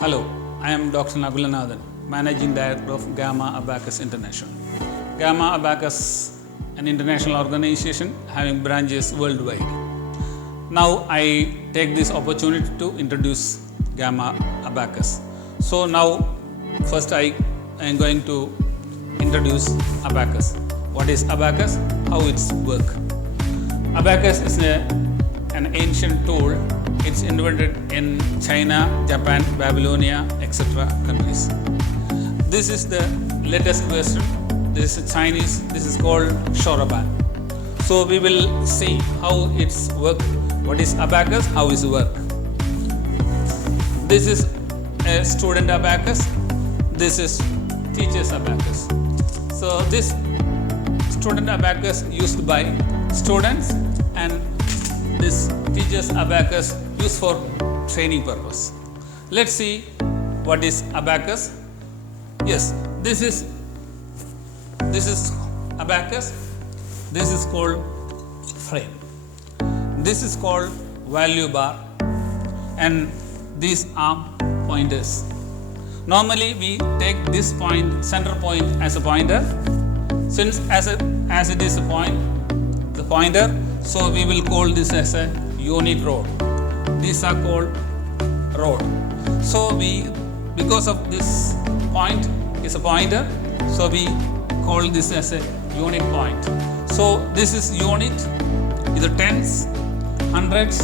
Hello, I am Dr. Nagulanathan, Managing Director of Gama Abacus International. Gama Abacus, an international organization having branches worldwide. Now I take this opportunity to introduce Gama Abacus. So now first I am going to introduce Abacus. What is Abacus? How it's work? Abacus is an ancient tool. It's invented in China, Japan, Babylonia, etc. countries. This is the latest version. This is Chinese. This is called Shoraban. So we will see how it's work. What is Abacus? How is work? This is a student Abacus. This is teacher's Abacus. So this student Abacus used by students, and this teacher's Abacus used for training purpose. Let's see what is Abacus. Yes, this is Abacus. This is called frame. This is called value bar, and these are pointers. Normally we take this point, center point, as a pointer. Since as it is a point, the pointer, so we will call this as a unit rod. These are called rod. So because of this point is a pointer, so we call this as a unit point. So this is unit, either tens, hundreds,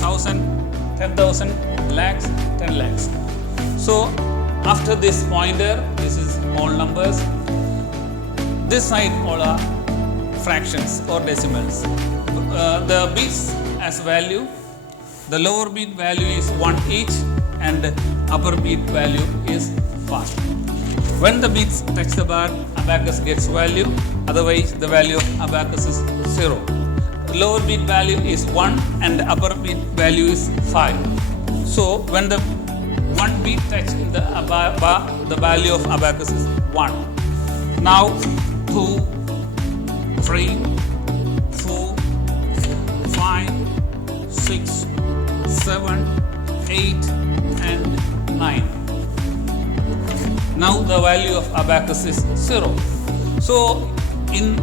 thousand, 10,000, lakhs, 10 lakhs. So after this pointer, this is all numbers. This side all are fractions or decimals. The beats as value, the lower beat value is 1 each and upper beat value is 1. When the beats touch the bar, Abacus gets value, otherwise the value of Abacus is 0. The lower beat value is 1 and the upper beat value is 5. So when the one beat touch in the bar, the value of Abacus is 1. Now 2, 3, 4, 5, 6, 7, 8 and 9. Now the value of Abacus is 0. So in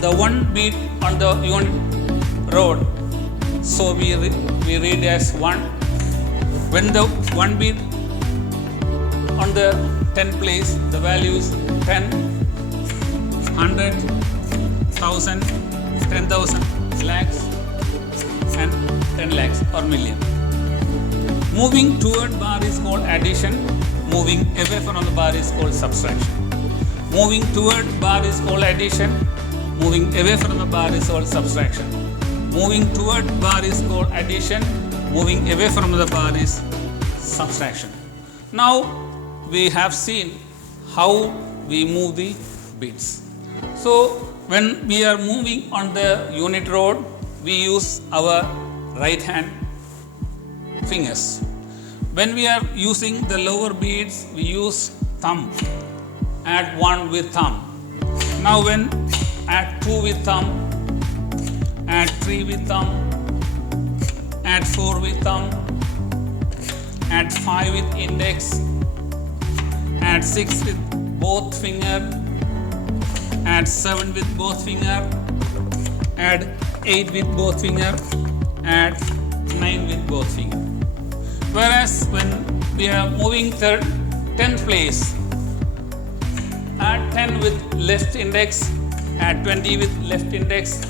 the one beat on the unit rod, so we read as 1. When the one beat on the 10 place, the value is 10, 100, 1000, 10,000, lakhs and 10 lakhs or million. Moving toward bar is called addition. Moving away from the bar is called subtraction. Moving toward bar is called addition. Moving away from the bar is called subtraction. Moving toward bar is called addition. Moving away from the bar is subtraction. Now we have seen how we move the beats. So when we are moving on the unit rod, we use our right hand fingers. When we are using the lower beats, we use thumb. Add 1 with thumb. Now when add 2 with thumb, add 3 with thumb, add 4 with thumb, add 5 with index, add 6 with both finger, add 7 with both finger, add 8 with both finger, add 9 with both finger. Whereas when we are moving 10th place, add 10 with left index, add 20 with left index,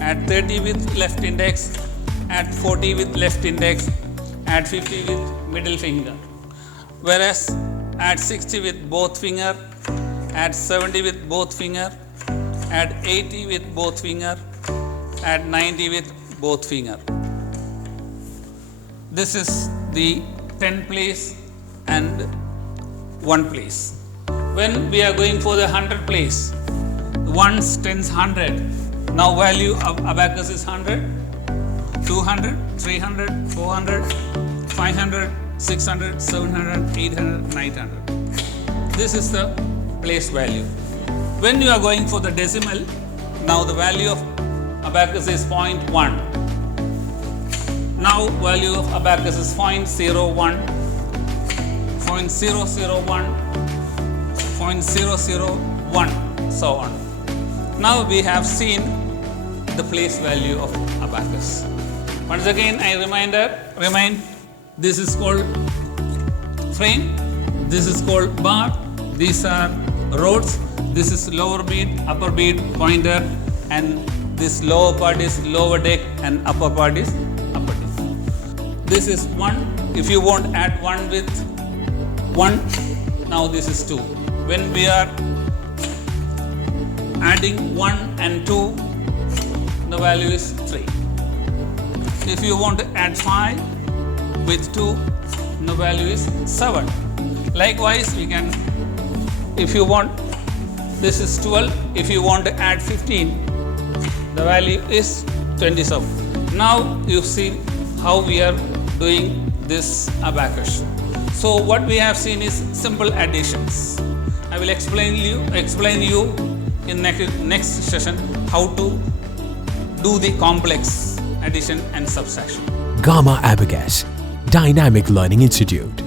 add 30 with left index, add 40 with left index, add 50 with middle finger. Whereas add 60 with both finger, add 70 with both finger, add 80 with both finger, add 90 with both finger. This is the 10 place and 1 place. When we are going for the 100 place, 1s, 10s, 100. Now value of Abacus is 100, 200, 300, 400, 500, 600, 700, 800, 900. This is the place value. When you are going for the decimal, now the value of Abacus is 0.1. Now value of Abacus is 0.01. 0.001, 0.001, so on. Now we have seen the place value of abacus. Once again I remind this is called frame, this is called bar, these are rods, this is lower bead, upper bead, pointer, and this lower part is lower deck and upper part is upper deck. This is 1. If you want add 1 with 1, now this is 2. When we are adding 1 and 2, the value is 3. If you want to add 5 with 2, the value is 7. Likewise, we can, if you want, this is 12. If you want to add 15, the value is 27. Now you see how we are doing this abacus. So what we have seen is simple additions. I will explain you in next session how to do the complex addition and subtraction. Gama Abacus, Dynamic Learning Institute.